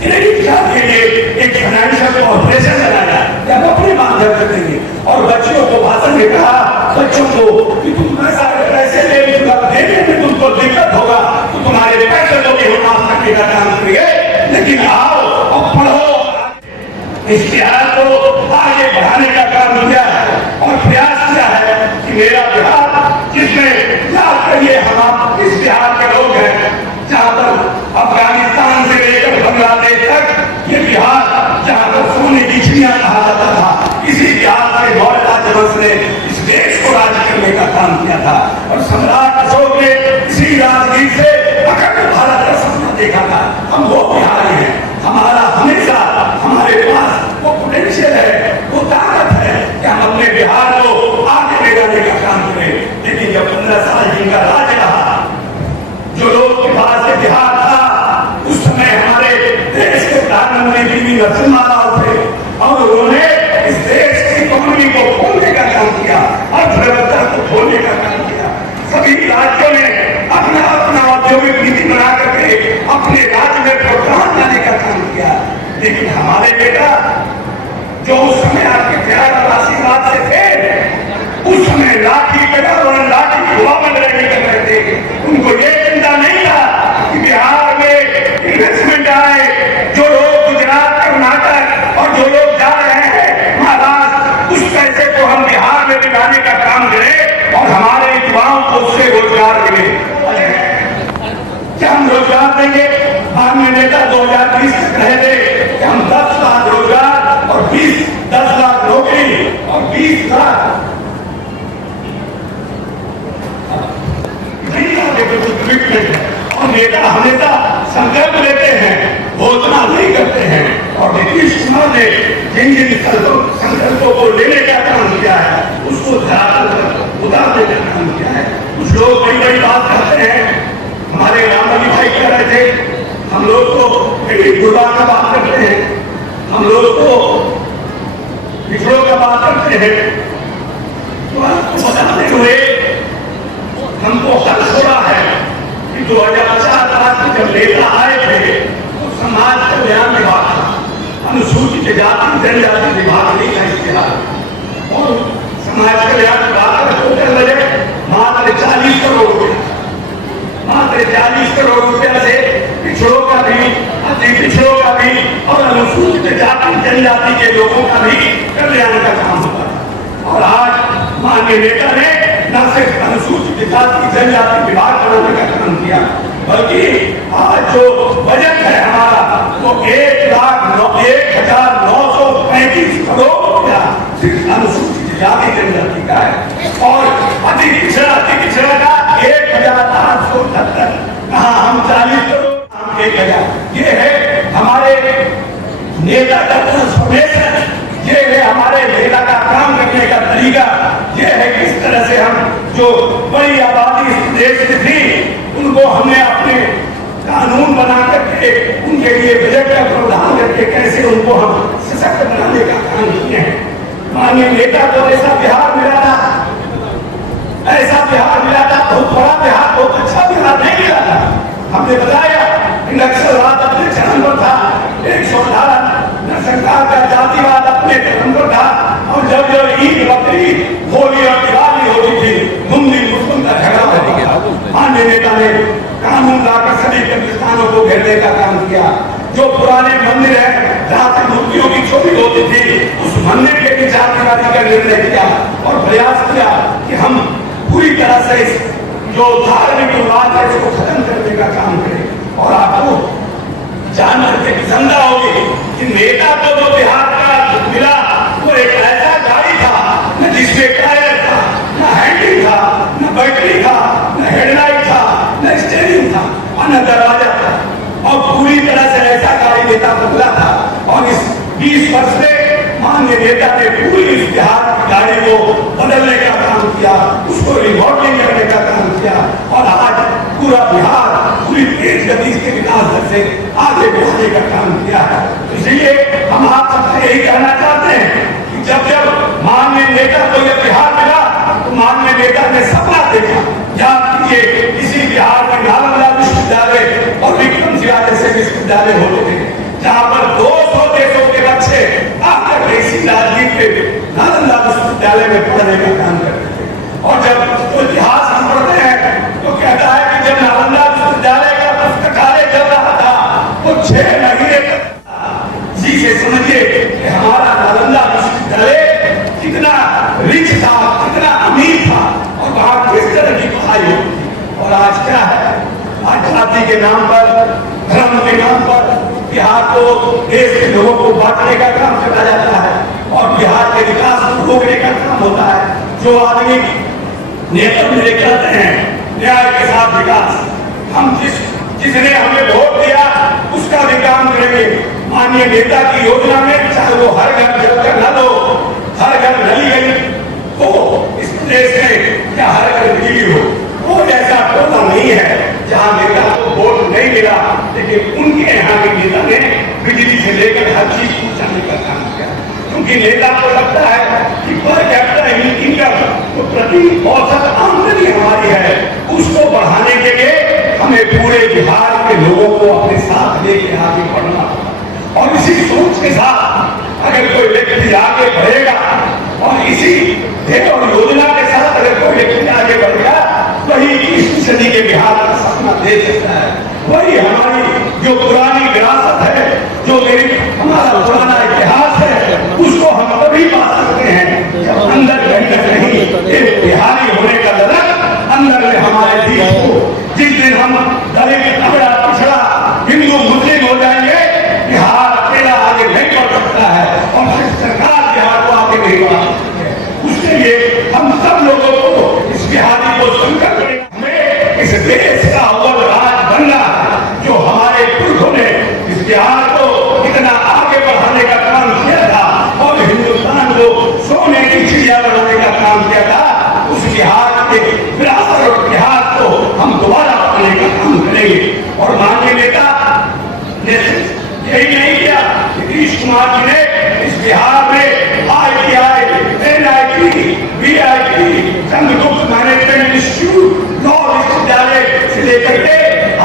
क्रेडिट कार्ड के लिए एक फाइनेंशियल ऑपरेशन बनाया कि हम अपने माध्यम से देंगे और बच्चों को भाषण में कहा, बच्चों को कि तुम पैसे देने में तुमको दिक्कत होगा तो तुम्हारे पैसे को भी हम माफ करने का काम करिए, लेकिन आओ और पढ़ो। इस बिहार को आगे बढ़ाने का काम किया है और प्रयास किया है कि मेरा बिहार, जिसमें याद करिए हम इस बिहार के लोग हैं, जहाँ पर अफगानिस्तान से लेकर बांग्लादेश तक ये बिहार, जहाँ पर सोने की चिड़िया कहा जाता था, इसी बिहार से मौर्य राजवंश ने इस देश को राज करने का काम किया था। और सम्राट अशोक ने इसी राजगीर से अखंड भारत का सपना देखा था। हम वो बिहारी हैं, हमारा हमेशा हमारे पास वो पोटेंशियल है, वो ताकत है कि हम अपने बिहार को आगे ले जाने का काम करें। लेकिन जब 15 साल जिनका राज रहा, जो लोग के पास बिहार था, उस समय हमारे देश के प्रधानमंत्री पी.वी. नरसिम्हा राव थे और उन्होंने इस देश की इकोनॉमी को खोलने का काम किया, अर्थव्यवस्था को खोलने का काम किया। सभी राज्यों ने अपना अपना औद्योगिक नीति बना करके अपने राज्य में प्रोत्साहन लाने का काम किया। लेकिन हमारे बेटा जो उस समय आपके प्यार और आशीर्वाद से थे, उस समय लाठी कटर और लाठी धुआं बन रहे थे, उनको ये चिंता नहीं था कि बिहार में इन्वेस्टमेंट आए। जो लोग गुजरात, कर्नाटक और जो लोग जा रहे हैं महाराष्ट्र, उस पैसे को हम बिहार में बिताने का काम करें और हमारे युवाओं को उससे रोजगार मिले। क्या हम रोजगार देंगे? माननीय नेता 2020 तक कहे थे कि हम 10 लाख रोजगार और 10 लाख नौकरी और 20 लाख और नेता हमेशा संकल्प लेते हैं, घोषणा नहीं करते हैं। और नीतीश कुमार ने जिन जिन संकल्पों को लेने का काम किया है, उसको उतारने का काम किया है। कुछ लोग बड़ी बड़ी बात करते हैं, हमारे रामली भाई कह रहे थे, हम लोग को गुरबा का बात करते हैं, हम लोग को पिछड़ों का बात करते हैं। तो आपको बताते हुए हमको हर्ष हो रहा है कि 2004 में जब नेता आए थे तो समाज कल्याण विभाग था, अनुसूचित जाति जनजाति विभाग नहीं था इस बिहार। और समाज कल्याण विभाग का टोटल बजट मात्र 40 करोड़ रुपया, मात्र 40 करोड़ रुपया से पिछड़ों का भी, अति पिछड़ों का भी और अनुसूचित जाति जनजाति के लोगों का भी कल्याण का काम होता है। और आज माननीय नेता ने न सिर्फ अनुसूचित जाति जनजाति विभाग बनाने का काम किया, बल्कि आज जो बजट है हमारा वो 1,09,35 करोड़ रुपया सिर्फ अनुसूचित जाति जनजाति का है और अति पिछड़ा का 1,878। कहा हम 40 करोड़, हम 1,000। ये है हमारे नेता का ट्रांसफॉर्मेशन, ये है हमारे नेता का काम करने का तरीका, ये है किस तरह से हम जो बड़ी आबादी इस देश में थी उनको हमने अपने कानून बना करके उनके लिए बजट का प्रावधान करके कैसे उनको हम सशक्त बनाने का काम किए हैं। माननीय नेता को ऐसा बिहार मिला था, ऐसा बिहार मिला था, बहुत बड़ा बिहार, बहुत अच्छा बिहार नहीं मिला था। हमने बताया नक्सलवाद अपने चरम पर था, 118 सरकार का जातिवाद अपने चरम पर था और जब ईद बकरीद होली और दिवाली होती थी मुस्लिम मुस्लिम का झगड़ा होता था। माननीय नेता ने कानून लाकर सभी कब्रिस्तानों को घेरने का काम किया। जो पुराने मंदिर है जहाँ तक मूर्तियों की चोरी होती थी उस मंदिर के भी जातिवादी का निर्णय किया और प्रयास किया कि हम पूरी तरह से इस जो धार्मिक विवाद है इसको खत्म करने का काम करें। और आपको जानकर के प्रसन्नता होगी कि नेता को जो बिहार का मिला वो एक ऐसा गाड़ी था न जिसमें टायर था, न हैंडल था, न बैटरी था, न हेडलाइट था, न स्टीयरिंग था और न दरवाजा था और पूरी तरह से ऐसा गाड़ी नेता को मिला था। और इस 20 वर्ष में माननीय नेता ने पूरी इस बिहार की गाड़ी को बदलने का काम किया, उसको रिमॉडलिंग करने का काम किया और आज पूरा बिहार पूरी तेज गति के विकास दर से आगे बढ़ाने का काम किया है। इसलिए हम आप सबसे यही कहना चाहते हैं कि जब जब माननीय नेता को यह बिहार मिला तो माननीय नेता ने सपना देखा जहाँ ये इसी बिहार में नालंदा विश्वविद्यालय और विक्रम शिला जैसे विश्वविद्यालय होते थे, जहाँ पर 200 देशों के बच्चे आकर इसी राजनीति पे नालंदा विश्वविद्यालय में पढ़ने का काम करते थे। और जब तो इतिहास हम पढ़ते हैं तो कहता है कि जब नालंदा विश्वविद्यालय का पुस्तकालय चल रहा था वो 6 महीने तक, जी से समझिए कि हमारा नालंदा विश्वविद्यालय कितना रिच था, कितना अमीर था और वहाँ किस तरह की पढ़ाई होती थी। और आज क्या है, आज जाति के नाम पर, धर्म के नाम पर बिहार को, देश के लोगों को बांटने का काम चला जाता है और बिहार के विकास को रोकने का काम होता है। जो आदमी नेतृत्व दिखाते हैं न्याय के साथ विकास, हम जिसने हमें वोट दिया उसका भी काम करेंगे। माननीय नेता की योजना में चाहे वो हर घर जल कर न दो, हर घर नली गई हो इस देश में या हर घर बिजली हो, वो ऐसा टोला नहीं है जहाँ नेता को वोट नहीं मिला लेकिन उनके यहाँ के नेता ने बिजली से लेकर हर चीज पहुँचाने का काम किया। क्योंकि नेता को लगता है कि पर कैपिटा इनकम तो प्रति औसत आमदनी हमारी है, उसको बढ़ाने के लिए हमें पूरे बिहार के लोगों को अपने साथ लेके आगे बढ़ना और इसी सोच के साथ अगर कोई व्यक्ति आगे बढ़ेगा और इसी और योजना के साथ अगर कोई व्यक्ति आगे बढ़ेगा वही 21वीं सदी के बिहार का सपना दे सकता है। वही हमारी जो पुरानी विरासत है, जो हमारा पुराना इतिहास है, उसको हम तभी पा सकते हैं जब अंदर कहीं एक बिहारी होने का ललक अंदर में हमारे देश को। जिस दिन हम दलित तबड़ा पिछड़ा हिंदू मुस्लिम हो जाएंगे बिहार अकेला आगे नहीं बढ़ सकता है और सरकार बिहार को आगे नहीं बढ़ा सकती है। उसके लिए हम सब लोगों को इस बिहारी को संकल्प हमें इस देश का अव्वल राज बनना है। जो हमारे पुरखों ने इस बिहार को इतना आगे बढ़ाने का काम किया था और हिंदुस्तान को सोने की चिड़िया बनाने का काम किया था, उस बिहार के विरासत और इतिहास को हम दोबारा बनाने का काम करेंगे। और माननीय नेता ने यही नहीं किया, नीतीश कुमार जी ने इस बिहार में ITI, NIT, VIT, Chandragupta management institute, law विश्वविद्यालय से लेकर के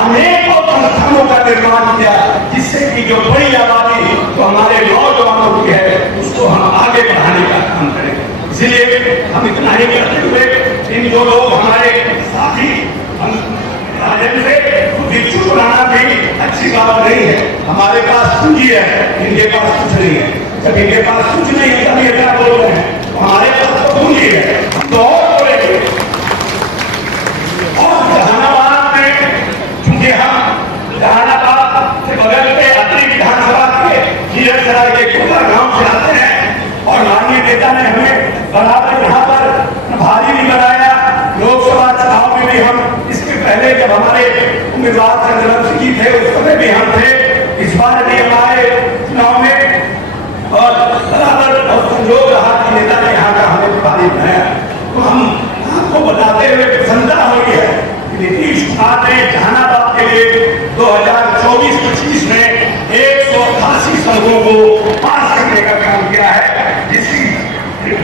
अनेकों संस्थानों का निर्माण किया, जिससे कि जो बड़ी आबादी तो हमारे नौजवानों की है उसको हम आगे बढ़ाने का काम करें। इसलिए हम पूंजी है, इनके पास कुछ नहीं है। जब इनके पास कुछ नहीं है तब ये क्या बोल रहे हैं, हमारे पास तो पूंजी है, तो और बोलेंगे। और जहानाबाद में, चूंकि हम जहानाबाद से बगल के अपनी विधानसभा के हीरसराय के कोटा गांव से आते हैं और माननीय नेता ने हमें बराबर यहाँ पर प्रभारी भी बनाया। लोकसभा चुनाव में भी हम, इसके पहले जब हमारे उम्मीदवार चंद्रवंशी जी थे उस समय भी हम थे, इस बार भी हमारे चुनाव में, और बराबर बहुत संजोग रहा कि नेता ने यहाँ का हमें प्रभारी बनाया। तो हम आपको बताते हुए प्रसन्नता हो रही है कि नीतीश कुमार ने जहानाबाद के लिए 2024-25 में 188 सड़कों को पास करने का काम किया है,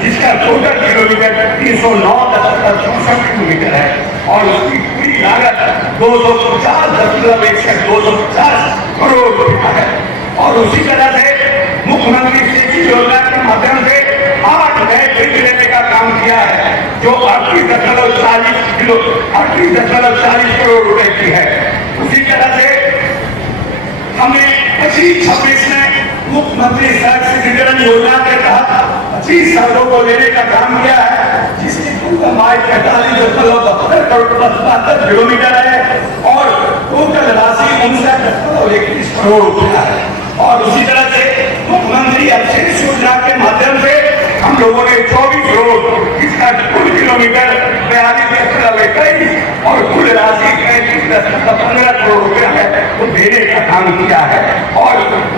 जिसका टोटल किलोमीटर 309.64 किलोमीटर है और उसकी पूरी लागत 250 करोड़ रुपया है। और उसी तरह से मुख्यमंत्री सेतु योजना के माध्यम से 8 नए ब्रिज लेने का काम किया है, जो 38.40 करोड़ रुपए की है। उसी तरह से हमने 25-26 में मुख्यमंत्री सड़क सुदृढ़ीकरण योजना के तहत 25 सड़कों को लेने का काम किया है, जिसकी कुल लंबाई 45.72 किलोमीटर है और टोटल राशि 59.31 करोड़ रुपया है। और उसी तरह से मुख्यमंत्री अक्षेष योजना के माध्यम से हम लोगों ने 24 रोड, जिसका कुल किलोमीटर 42.21 और कुल राशि 35.15 करोड़ रुपया है, वो देने का काम किया है। और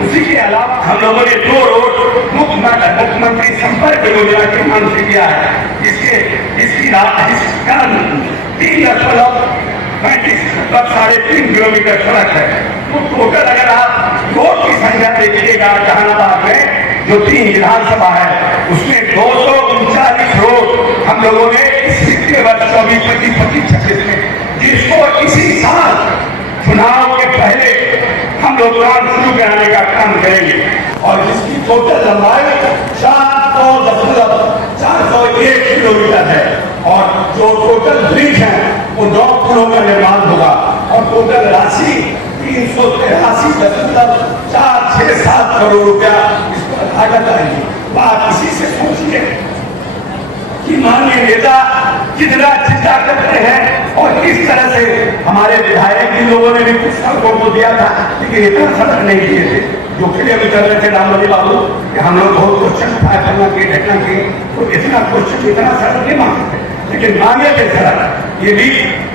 उसी के अलावा हम लोगों ने 2 रोड मुख्यमंत्री संपर्क योजना के नाम से किया है, जिसका 3.35 किलोमीटर सड़क है। तो टोटल अगर आप रोड की संख्या देखिएगा जहानाबाद में जो 3 विधानसभा है, उसमें 239 रोड हम लोगों ने इस वित्तीय वर्ष 24-25-26 में, जिसको इसी साल चुनाव के पहले हम लोग काम शुरू कराने का काम करेंगे। और जिसकी टोटल लंबाई 401 किलोमीटर है और जो टोटल ब्रिज है वो 9 किलो का निर्माण होगा और टोटल राशि 383.467 करोड़ रुपया इस पर लागत आएगी। बात इसी से सोचिए कि माननीय नेता कितना चिंता करते हैं और किस तरह से हमारे विधायक इन लोगों ने भी कुछ सड़कों को दिया था, लेकिन इतना सड़क नहीं दिए थे जो क्लियर भी कर रहे थे रामबली बाबू कि हम लोग बहुत क्वेश्चन उठाए करना के ढकना के, तो इतना क्वेश्चन इतना सड़क नहीं मांगते, लेकिन मांगे थे सड़क। ये भी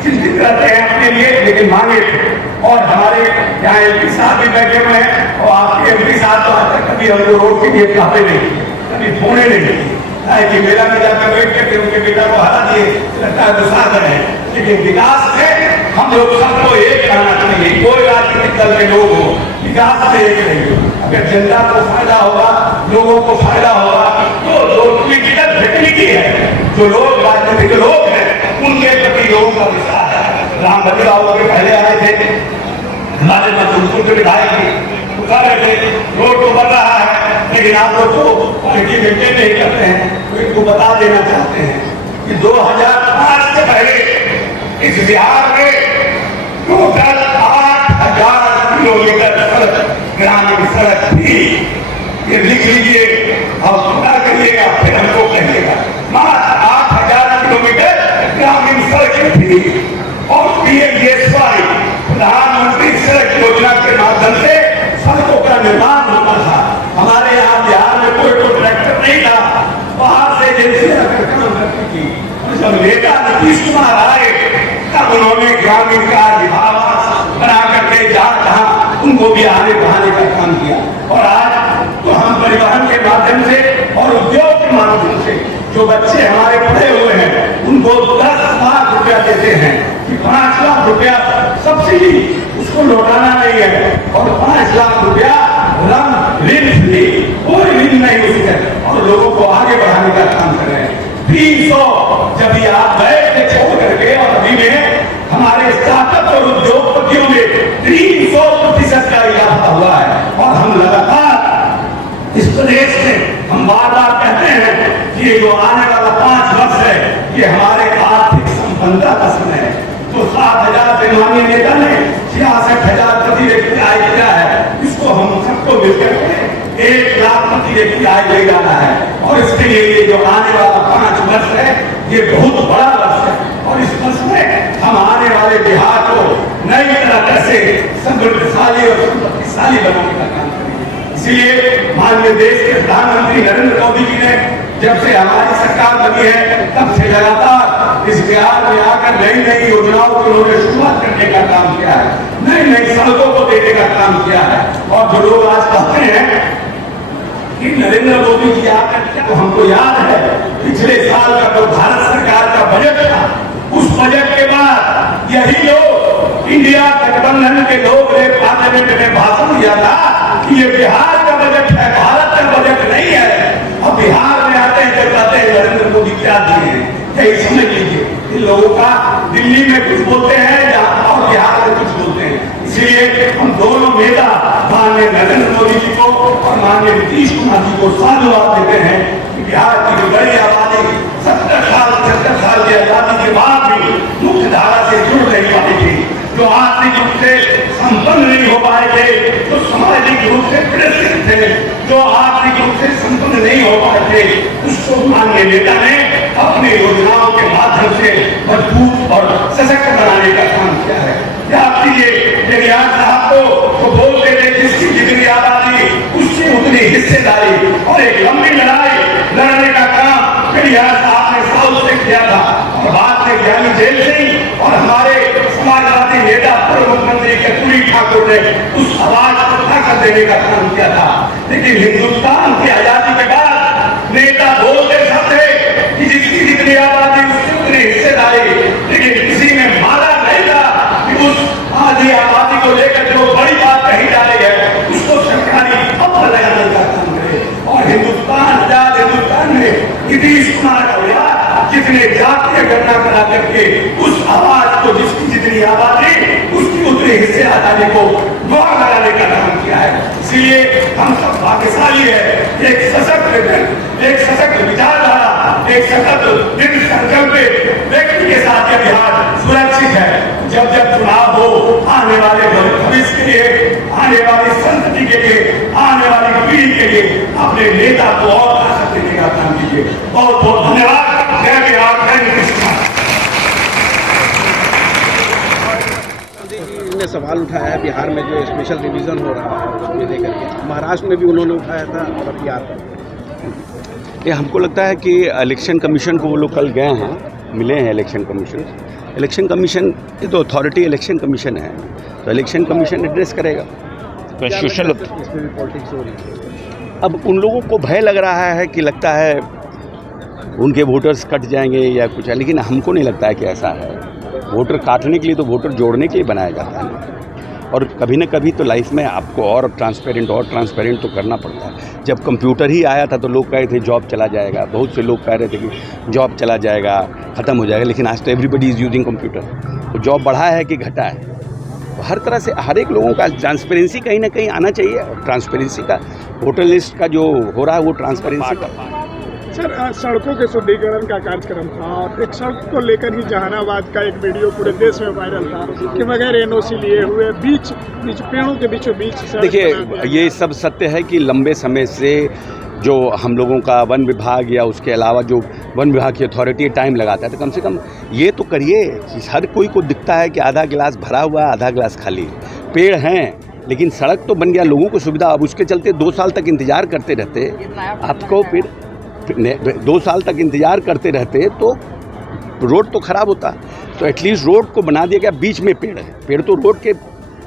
चिंतित रहते हैं अपने लिए, लेकिन मांगे थे। और हमारे यहाँ एमपी साहब भी बैठे हुए हैं और आपके एमपी साहब तो आज तक कभी हमको रोड के लिए कहते नहीं, कभी फोने नहीं कि मेरा भी जाकर बैठ करके उनके बेटा को हरा दिए, लगता है गुस्सा रहे हैं। लेकिन विकास से हम लोग सबको एक करना चाहिए, कोई राजनीतिक दल के लोग हो, विकास से एक नहीं हो। अगर जनता को फायदा होगा, लोगों को फायदा होगा, तो टिकट भेटने की है। जो लोग राजनीतिक लोग हैं उनके प्रति लोगों का विश्वास है। रामबली बाबू के पहले आए थे हमारे मजदूर के विधायक कह रहे थे रोड तो बन रहा है, लेकिन आप लोग तो क्वालिटी मेंटेन नहीं करते हैं। तो इनको बता देना चाहते हैं कि 2005 से पहले इस बिहार में टोटल 8000 किलोमीटर सड़क, ग्रामीण सड़क थी। ये लिख लीजिए और पता करिएगा, फिर हमको कहिएगा। मात्र 8000 किलोमीटर ग्रामीण सड़क थी और पीएमजीएसवाई प्रधानमंत्री सड़क योजना के माध्यम से सड़कों का निर्माण होता था। हमारे यहाँ बिहार में कोई ट्रैक्टर नहीं था, बाहर से एजेंसियां काम करती थी। और जब नेता नीतीश कुमार आए तब उन्होंने ग्रामीण कार्य आवास बना करके जहाँ उनको भी आने बढ़ाने का काम किया। और आज तो हम परिवहन के माध्यम से और उद्योग के माध्यम से जो बच्चे हमारे पढ़े हुए हैं उनको 10 लाख रुपया देते हैं कि 5 लाख रुपया सब्सिडी, उसको लौटाना नहीं है, और 5 लाख रुपया ऋण फ्री, कोई ऋण नहीं उसके, और लोगों को आगे बढ़ाने का काम कर रहे हैं। 300 जब ये आप बैठ के छोड़ करके, और अभी में हमारे स्टार्टअप और उद्योगपतियों में 300% का इजाफा हुआ है। और हम लगातार इस प्रदेश में हम बार बार कहते हैं कि ये जो आने वाला 5 वर्ष है ये हमारे आर्थिक संपन्नता का समय है। तो 7,000 से माननीय नेता ने 66,000 प्रति व्यक्ति आय किया है, इसको हम सबको 1 लाख प्रति व्यक्ति आय ले जाना है। और इसके लिए ये जो आने वाला 5 वर्ष है, ये बहुत बड़ा वर्ष है। और इस वर्ष में हम आने वाले बिहार को नई तरह से समृद्धशाली और संपत्तिशाली बनाने का काम करेंगे। इसलिए माननीय देश के प्रधानमंत्री नरेंद्र मोदी जी ने जब से हमारी सरकार बनी है, तब से लगातार इस बिहार में आकर नई नई योजनाओं को उन्होंने शुरुआत करने का काम किया है, नई नई सड़कों को देने का काम किया है। और जो लोग आज कहते हैं कि नरेंद्र मोदी जी आकर क्या, तो हमको याद है पिछले साल का जो भारत सरकार का बजट था, उस बजट के बाद यही लोग इंडिया गठबंधन के लोग ने पार्लियामेंट में भाषण दिया था कि ये बिहार का बजट है, भारत का बजट नहीं है। अब बिहार में आते हैं जब कहते हैं नरेंद्र मोदी क्या दिए हैं, यही समझ लीजिए इन लोगों का दिल्ली में कुछ बोलते हैं और बिहार में कुछ बोलते हैं। इसलिए हम दोनों नेता माननीय नरेंद्र मोदी जी को और माननीय नीतीश कुमार जी को साधुवाद देते हैं कि बिहार की जो बड़ी आबादी 70 साल की आजादी के बाद भी मुख्य धारा से जुड़ रही पाई थी, जो आर्थिक रूप से संपन्न नहीं हो पाए थे, जो सामाजिक रूप से पीड़ित थे, जो आर्थिक रूप से संपन्न नहीं हो पाए थे, उसको माननीय नेता ने अपनी योजनाओं के माध्यम से मजबूत और सशक्त बनाने का काम किया है। याद कीजिए जगियार साहब को बोलते थे जिसकी जितनी आबादी उसकी उतनी हिस्सेदारी, और एक लंबी लड़ाई लड़ने का काम जगियार साहब ने साउथ से किया था। और बाद में ज्ञानी जेल सिंह और हमारे समाजवादी नेता पूर्व मुख्यमंत्री कर्पूरी ठाकुर ने उस आवाज को ताकत देने का काम किया था। लेकिन हिंदुस्तान की आजादी के बाद नेता बोलते सब थे कि जिसकी जितनी आबादी उसकी उतनी हिस्सेदारी, लेकिन किसी ने माना नहीं था कि उस आधी आबादी को लेकर जो बड़ी बात कही जा रही है उसको सरकारी पक्ष लगाने का काम करे। और आजाद हिंदुस्तान में नीतीश कुमार का जितने जातीय गणना करा करके उस आवाज को जिसकी जितनी आबादी उसकी उतनी हिस्से आजादी को गौर लगाने का काम किया है। इसीलिए हम सब भाग्यशाली है, एक सशक्त विचारधारा, एक सशक्त दृढ़ संकल्प व्यक्ति के साथ यह बिहार सुरक्षित है। जब जब चुनाव हो, आने वाले भविष्य के लिए, आने वाली संतति के लिए, आने वाली पीढ़ी के लिए अपने नेता को और ताकत देने का काम कीजिए। बहुत बहुत धन्यवाद। जय बिहार, जय नीतीश कुमार। ने सवाल उठाया है बिहार में जो स्पेशल रिवीजन हो रहा है उसको लेकर के, महाराष्ट्र में भी उन्होंने उठाया था और बिहार में। ये हमको लगता है कि इलेक्शन कमीशन को वो लोग कल गए हैं, मिले हैं इलेक्शन कमीशन ये तो अथॉरिटी इलेक्शन कमीशन है, तो इलेक्शन कमीशन एड्रेस करेगा। तो सोशल इसमें भी पॉलिटिक्स हो रही है। अब उन लोगों को भय लग रहा है कि लगता है उनके वोटर्स कट जाएंगे या कुछ है, लेकिन हमको नहीं लगता है कि ऐसा है। वोटर काटने के लिए तो वोटर जोड़ने के लिए बनाया जाता है, और कभी न कभी तो लाइफ में आपको और ट्रांसपेरेंट तो करना पड़ता है। जब कंप्यूटर ही आया था तो लोग कह रहे थे जॉब चला जाएगा, बहुत से लोग कह रहे थे कि जॉब चला जाएगा, ख़त्म हो जाएगा, लेकिन आज तो एवरीबडी इज़ यूजिंग कंप्यूटर। तो जॉब बढ़ा है कि घटा है, तो हर तरह से हर एक लोगों का ट्रांसपेरेंसी कहीं ना कहीं आना चाहिए। और ट्रांसपेरेंसी का वोटर लिस्ट का जो हो रहा है वो ट्रांसपेरेंसी का। सर, सड़कों के सुदृढ़ीकरण का कार्यक्रम था और एक सड़क को लेकर ही जहानाबाद का एक वीडियो पूरे देश में वायरल था कि बगैर एनओसी लिए हुए बीच पेड़ों के बीचों बीच। देखिए, ये सब सत्य है कि लंबे समय से जो हम लोगों का वन विभाग या उसके अलावा जो वन विभाग की अथॉरिटी टाइम लगाता है, तो कम से कम ये तो करिए कि हर कोई को दिखता है कि आधा गिलास भरा हुआ है, आधा गिलास खाली है। पेड़ हैं लेकिन सड़क तो बन गया, लोगों को सुविधा। अब उसके चलते 2 साल तक इंतज़ार करते रहते आपको, फिर 2 साल तक इंतज़ार करते रहते तो रोड तो ख़राब होता। तो एटलीस्ट रोड को बना दिया गया, बीच में पेड़ है। पेड़ तो रोड के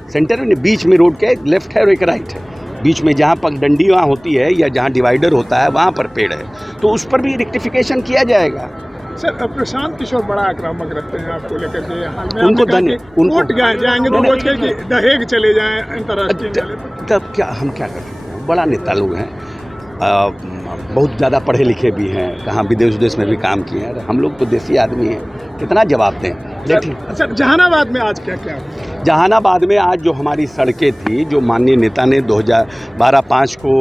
सेंटर में, बीच में रोड के लेफ्ट है और एक राइट है, बीच में जहाँ पगडंडी वहाँ होती है या जहाँ डिवाइडर होता है वहाँ पर पेड़ है, तो उस पर भी रेक्टिफिकेशन किया जाएगा। सर, प्रशांत किशोर बड़ा आक्रामक रखते हैं आपको लेकर के। हाल में उनको वोट जाएंगे तो रोज के दहेज चले जाएं अंतर्राष्ट्रीय। तब क्या हम क्या कर सकते हैं? बड़ा नेता लोग हैं, बहुत ज़्यादा पढ़े लिखे भी हैं, कहाँ विदेश में भी काम किए हैं। हम लोग तो देसी आदमी हैं, कितना जवाब दें। अच्छा, जहानाबाद में आज क्या क्या? जहानाबाद में आज जो हमारी सड़कें थी, जो माननीय नेता ने 2012-5 को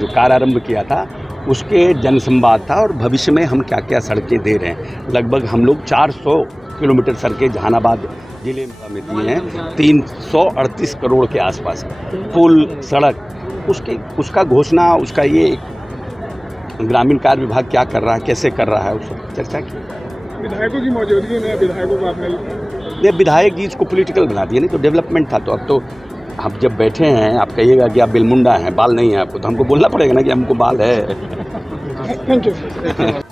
जो कार्यारंभ किया था, उसके जनसंवाद था। और भविष्य में हम क्या क्या सड़कें दे रहे हैं। लगभग हम लोग 400 किलोमीटर सड़कें जहानाबाद जिले में दिए हैं, 338 करोड़ के आसपास। पुल, सड़क उसका घोषणा, उसका ये ग्रामीण कार्य विभाग क्या कर रहा है, कैसे कर रहा है, उस पर चर्चा की। विधायकों की मौजूदगी में विधायकों को आपने ये विधायक जी इसको पॉलिटिकल बना दिया, नहीं तो डेवलपमेंट था। तो अब तो आप जब बैठे हैं, आप कहिएगा कि आप बिलमुंडा हैं, बाल नहीं है आपको, तो हमको बोलना पड़ेगा ना कि हमको बाल है। Thank you.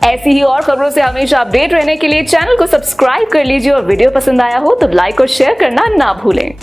ऐसी ही और खबरों से हमेशा अपडेट रहने के लिए चैनल को सब्सक्राइब कर लीजिए और वीडियो पसंद आया हो तो लाइक और शेयर करना ना भूलें।